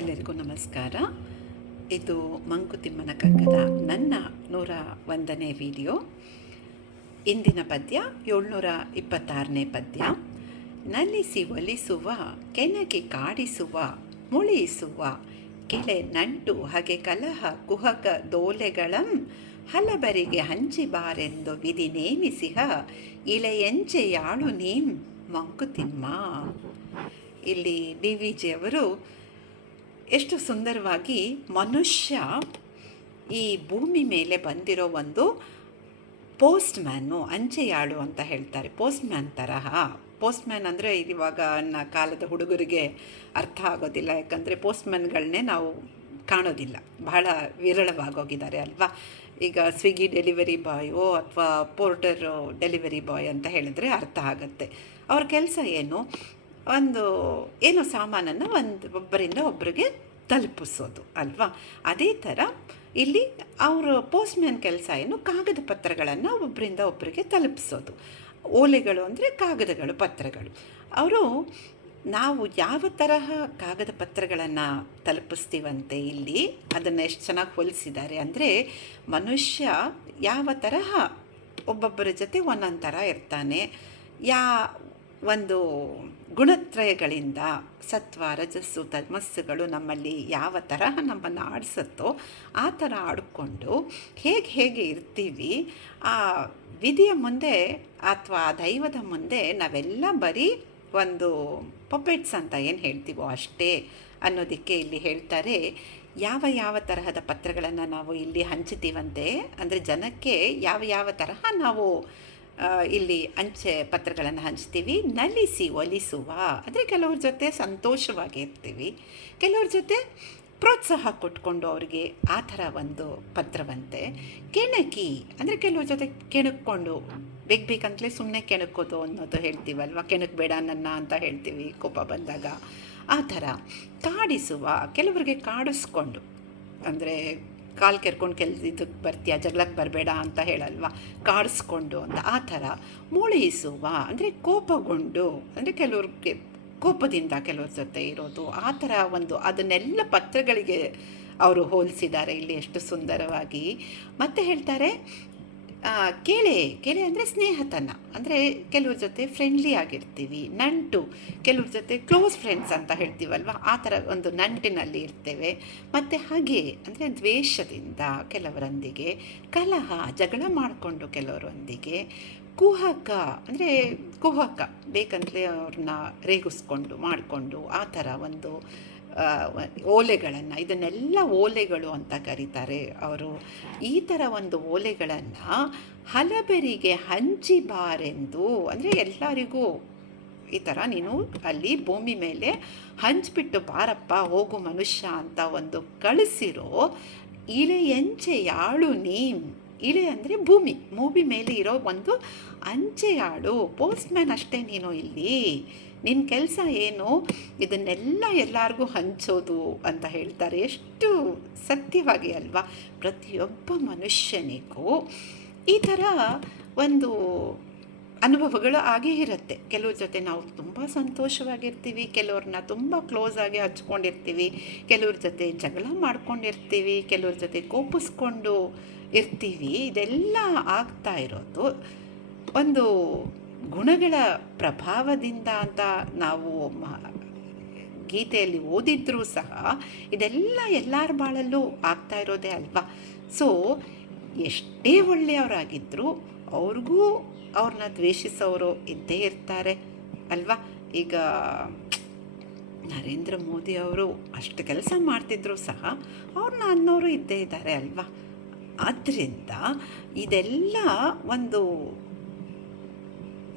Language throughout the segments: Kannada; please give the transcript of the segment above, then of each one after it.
ಎಲ್ಲರಿಗೂ ನಮಸ್ಕಾರ. ಇದು ಮಂಕುತಿಮ್ಮನ ಕಗ್ಗದ ನನ್ನ ನೂರ ಒಂದನೇ ವಿಡಿಯೋ. ಇಂದಿನ ಪದ್ಯ ಏಳ್ನೂರ ಇಪ್ಪತ್ತಾರನೇ ಪದ್ಯ. ನಲಿಸಿ ಒಲಿಸುವ, ಕೆನಗೆ ಕಾಡಿಸುವ, ಮುಳಿಸುವ, ಕೆಳೆ ನಂಟು ಹಗೆ ಕಲಹ ಕುಹಕ ದೋಲೆಗಳಂ ಹಲಬರಿಗೆ ಹಂಚಿಬಾರೆಂದು ವಿಧಿ ನೇಮಿಸಿಹ ಇಳೆಯಂಚೆಯಾಳು ನೀಂ ಮಂಕುತಿಮ್ಮ ಇಲ್ಲಿ ಡಿ ವಿ ಜಿ ಅವರು ಎಷ್ಟು ಸುಂದರವಾಗಿ ಮನುಷ್ಯ ಈ ಭೂಮಿ ಮೇಲೆ ಬಂದಿರೋ ಒಂದು ಪೋಸ್ಟ್ ಮ್ಯಾನು ಅಂಚೆಯಾಳು ಅಂತ ಹೇಳ್ತಾರೆ. ಪೋಸ್ಟ್ ಮ್ಯಾನ್ ತರಹ. ಪೋಸ್ಟ್ ಮ್ಯಾನ್ ಅಂದರೆ ಇವಾಗ ಕಾಲದ ಹುಡುಗರಿಗೆ ಅರ್ಥ ಆಗೋದಿಲ್ಲ. ಯಾಕಂದರೆ ಪೋಸ್ಟ್ ಮ್ಯಾನ್ಗಳನ್ನೇ ನಾವು ಕಾಣೋದಿಲ್ಲ. ಬಹಳ ವಿರಳವಾಗೋಗಿದ್ದಾರೆ ಅಲ್ವಾ? ಈಗ ಸ್ವಿಗ್ಗಿ ಡೆಲಿವರಿ ಬಾಯೋ ಅಥವಾ ಪೋರ್ಟರ್ ಡೆಲಿವರಿ ಬಾಯ್ ಅಂತ ಹೇಳಿದ್ರೆ ಅರ್ಥ ಆಗುತ್ತೆ. ಅವ್ರ ಕೆಲಸ ಏನು? ಒಂದು, ಏನೋ ಸಾಮಾನನ್ನು ಒಂದು, ಒಬ್ಬರಿಂದ ಒಬ್ಬರಿಗೆ ತಲುಪಿಸೋದು, ಅಲ್ವಾ? ಅದೇ ಥರ ಇಲ್ಲಿ ಅವರು ಪೋಸ್ಟ್ಮ್ಯಾನ್ ಕೆಲಸ ಏನು ಕಾಗದ ಪತ್ರಗಳನ್ನು ಒಬ್ಬರಿಂದ ಒಬ್ಬರಿಗೆ ತಲುಪಿಸೋದು. ಓಲೆಗಳು ಅಂದರೆ ಕಾಗದಗಳು, ಪತ್ರಗಳು. ಅವರು ನಾವು ಯಾವ ತರಹ ಕಾಗದ ಪತ್ರಗಳನ್ನು ತಲುಪಿಸ್ತೀವಂತೆ ಇಲ್ಲಿ, ಅದನ್ನು ಎಷ್ಟು ಚೆನ್ನಾಗಿ ಹೋಲಿಸಿದ್ದಾರೆ ಅಂದರೆ ಮನುಷ್ಯ ಯಾವ ತರಹ ಒಬ್ಬೊಬ್ಬರ ಜೊತೆ ಒಂದೊಂದು ಥರ ಇರ್ತಾನೆ. ಯಾ ಒಂದು ಗುಣತ್ರಯಗಳಿಂದ ಸತ್ವ, ರಜಸ್ಸು, ತಮಸ್ಸುಗಳು ನಮ್ಮಲ್ಲಿ ಯಾವ ತರಹ ನಮ್ಮನ್ನು ಆಡಿಸುತ್ತೋ ಆ ಥರ ಆಡಿಕೊಂಡು ಹೇಗೆ ಹೇಗೆ ಇರ್ತೀವಿ, ಆ ವಿಧಿಯ ಮುಂದೆ ಅಥವಾ ಆ ದೈವದ ಮುಂದೆ ನಾವೆಲ್ಲ ಬರೀ ಒಂದು ಪಪೆಟ್ಸ್ ಅಂತ ಏನು ಹೇಳ್ತೀವೋ ಅಷ್ಟೇ ಅನ್ನೋದಕ್ಕೆ ಇಲ್ಲಿ ಹೇಳ್ತಾರೆ. ಯಾವ ಯಾವ ತರಹದ ಪತ್ರಗಳನ್ನು ನಾವು ಇಲ್ಲಿ ಹಂಚುತ್ತೀವಂತೆ ಅಂದರೆ ಜನಕ್ಕೆ ಯಾವ ಯಾವ ತರಹ ನಾವು ಇಲ್ಲಿ ಅಂಚೆ ಪತ್ರಗಳನ್ನು ಹಂಚ್ತೀವಿ. ನಲಿಸಿ, ಒಲಿಸುವ. ಅಂದರೆ ಕೆಲವ್ರ ಜೊತೆ ಸಂತೋಷವಾಗಿ ಇರ್ತೀವಿ. ಕೆಲವ್ರ ಜೊತೆ ಪ್ರೋತ್ಸಾಹ ಕೊಟ್ಕೊಂಡು ಅವ್ರಿಗೆ ಆ ಥರ ಒಂದು ಪತ್ರವಂತೆ. ಕೆಣಕಿ, ಅಂದರೆ ಕೆಲವ್ರ ಜೊತೆ ಕೆಣಕ್ಕೊಂಡು ಬೇಕು ಬೇಕಂತಲೇ ಸುಮ್ಮನೆ ಕೆಣಕೋದು ಅನ್ನೋದು ಹೇಳ್ತೀವಲ್ವ? ಕೆಣಕಬೇಡ ನನ್ನ ಅಂತ ಹೇಳ್ತೀವಿ ಕೋಪ ಬಂದಾಗ. ಆ ಥರ ಕಾಡಿಸುವ, ಕೆಲವರಿಗೆ ಕಾಡಿಸ್ಕೊಂಡು, ಅಂದರೆ ಕಾಲು ಕೆರ್ಕೊಂಡು ಕೆಲ್ ಇದಕ್ಕೆ ಬರ್ತೀಯ ಜಗಳಕ್ಕೆ ಬರಬೇಡ ಅಂತ ಹೇಳಲ್ವಾ? ಕಾಡಿಸ್ಕೊಂಡು ಅಂತ. ಆ ಥರ ಮೂಳಿಸುವ ಅಂದರೆ ಕೋಪಗೊಂಡು, ಅಂದರೆ ಕೆಲವ್ರಿಗೆ ಕೋಪದಿಂದ ಕೆಲವ್ರ ಜೊತೆ ಇರೋದು, ಆ ಥರ ಒಂದು ಅದನ್ನೆಲ್ಲ ಪತ್ರಗಳಿಗೆ ಅವರು ಹೋಲಿಸಿದ್ದಾರೆ. ಇಲ್ಲಿ ಎಷ್ಟು ಸುಂದರವಾಗಿ. ಮತ್ತೆ ಹೇಳ್ತಾರೆ ಕೇಳೆ ಕೇಳೆ ಅಂದರೆ ಸ್ನೇಹತನ. ಅಂದರೆ ಕೆಲವ್ರ ಜೊತೆ ಫ್ರೆಂಡ್ಲಿ ಆಗಿರ್ತೀವಿ, ನಂಟು. ಕೆಲವ್ರ ಜೊತೆ ಕ್ಲೋಸ್ ಫ್ರೆಂಡ್ಸ್ ಅಂತ ಹೇಳ್ತೀವಲ್ವ? ಆ ಥರ ಒಂದು ನಂಟಿನಲ್ಲಿ ಇರ್ತೇವೆ. ಮತ್ತು ಹಾಗೆ ಅಂದರೆ ದ್ವೇಷದಿಂದ ಕೆಲವರೊಂದಿಗೆ, ಕಲಹ, ಜಗಳ ಮಾಡಿಕೊಂಡು ಕೆಲವರೊಂದಿಗೆ, ಕುಹಕ ಅಂದರೆ ಕುಹಕ ಬೇಕಂತಲೇ ಅವ್ರನ್ನ ರೇಗಿಸ್ಕೊಂಡು, ಮಾಡಿಕೊಂಡು, ಆ ಥರ ಒಂದು ಓಲೆಗಳನ್ನು, ಇದನ್ನೆಲ್ಲ ಓಲೆಗಳು ಅಂತ ಕರೀತಾರೆ ಅವರು. ಈ ಥರ ಒಂದು ಓಲೆಗಳನ್ನು ಹಲಬರಿಗೆ ಹಂಚಿಬಾರೆಂದು ಅಂದರೆ ಎಲ್ಲರಿಗೂ ಈ ಥರ ನೀನು ಅಲ್ಲಿ ಭೂಮಿ ಮೇಲೆ ಹಂಚಿಬಿಟ್ಟು ಬಾರಪ್ಪ, ಹೋಗು ಮನುಷ್ಯ ಅಂತ ಒಂದು ಕಳಿಸಿರೋ ಇಳೆಯಂಚೆಯಾಳು ನೀಮ್ ಇಳೆ ಅಂದರೆ ಭೂಮಿ ಭೂಮಿ ಮೇಲೆ ಇರೋ ಒಂದು ಅಂಚೆಯಾಳು ಪೋಸ್ಟ್ಮ್ಯಾನ್ ಅಷ್ಟೇ ನೀನು ಇಲ್ಲಿ. ನಿನ್ನ ಕೆಲಸ ಏನು? ಇದನ್ನೆಲ್ಲ ಎಲ್ಲರಿಗೂ ಹಂಚೋದು ಅಂತ ಹೇಳ್ತಾರೆ. ಎಷ್ಟು ಸತ್ಯವಾಗಿ ಅಲ್ವಾ? ಪ್ರತಿಯೊಬ್ಬ ಮನುಷ್ಯನಿಗೂ ಈ ಥರ ಒಂದು ಅನುಭವಗಳು ಆಗೇ ಇರುತ್ತೆ. ಕೆಲವ್ರ ಜೊತೆ ನಾವು ತುಂಬ ಸಂತೋಷವಾಗಿರ್ತೀವಿ, ಕೆಲವ್ರನ್ನ ತುಂಬ ಕ್ಲೋಸ್ ಆಗಿ ಹಚ್ಕೊಂಡಿರ್ತೀವಿ, ಕೆಲವ್ರ ಜೊತೆ ಜಗಳ ಮಾಡ್ಕೊಂಡಿರ್ತೀವಿ, ಕೆಲವ್ರ ಜೊತೆ ಕೋಪಿಸ್ಕೊಂಡು ಇರ್ತೀವಿ. ಇದೆಲ್ಲ ಆಗ್ತಾ ಇರೋದು ಒಂದು ಗುಣಗಳ ಪ್ರಭಾವದಿಂದ ಅಂತ ನಾವು ಗೀತೆಯಲ್ಲಿ ಓದಿದ್ರೂ ಸಹ ಇದೆಲ್ಲ ಎಲ್ಲರ ಬಾಳಲ್ಲೂ ಆಗ್ತಾ ಇರೋದೇ ಅಲ್ವಾ? ಸೊ ಎಷ್ಟೇ ಒಳ್ಳೆಯವರಾಗಿದ್ದರೂ ಅವ್ರಿಗೂ ಅವ್ರನ್ನ ದ್ವೇಷಿಸೋರು ಇದ್ದೇ ಇರ್ತಾರೆ ಅಲ್ವಾ? ಈಗ ನರೇಂದ್ರ ಮೋದಿ ಅವರು ಅಷ್ಟು ಕೆಲಸ ಮಾಡ್ತಿದ್ರು ಸಹ ಅವ್ರನ್ನ ಅನ್ನೋರು ಇದ್ದೇ ಇದ್ದಾರೆ ಅಲ್ವಾ? ಆದ್ದರಿಂದ ಇದೆಲ್ಲ ಒಂದು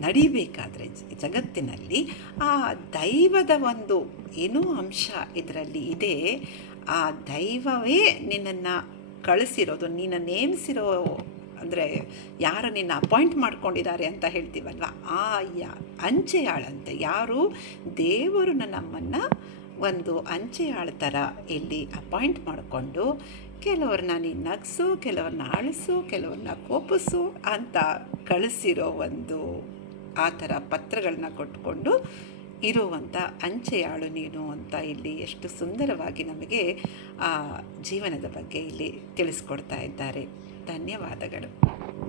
ನಡಿಬೇಕಾದ್ರೆ ಜಗತ್ತಿನಲ್ಲಿ ಆ ದೈವದ ಒಂದು ಏನೋ ಅಂಶ ಇದರಲ್ಲಿ ಇದೆ. ಆ ದೈವವೇ ನಿನ್ನನ್ನು ಕಳಿಸಿರೋದು, ನಿನ್ನ ನೇಮಿಸಿರೋ, ಅಂದರೆ ಯಾರು ನಿನ್ನ ಅಪಾಯಿಂಟ್ ಮಾಡ್ಕೊಂಡಿದ್ದಾರೆ ಅಂತ ಹೇಳ್ತೀವಲ್ವ? ಆ ಯಾ, ಅಂಚೆಯಾಳಂತೆ. ಯಾರು? ದೇವರು ನಮ್ಮನ್ನು ಒಂದು ಅಂಚೆಯಾಳ ಥರ ಇಲ್ಲಿ ಅಪಾಯಿಂಟ್ ಮಾಡಿಕೊಂಡು ಕೆಲವ್ರನ್ನ ನೀನು ನಗಿಸು, ಕೆಲವ್ರನ್ನ ಆಳಿಸು ಕೆಲವ್ರನ್ನ ಕೋಪಿಸು ಅಂತ ಕಳಿಸಿರೋ ಒಂದು ಆ ಥರ ಪತ್ರಗಳನ್ನ ಕೊಟ್ಕೊಂಡು ಇರುವಂಥ ಅಂಚೆಯಾಳು ನೀನು ಅಂತ ಇಲ್ಲಿ ಎಷ್ಟು ಸುಂದರವಾಗಿ ನಮಗೆ ಆ ಜೀವನದ ಬಗ್ಗೆ ಇಲ್ಲಿ ತಿಳಿಸ್ಕೊಡ್ತಾ ಇದ್ದಾರೆ. ಧನ್ಯವಾದಗಳು.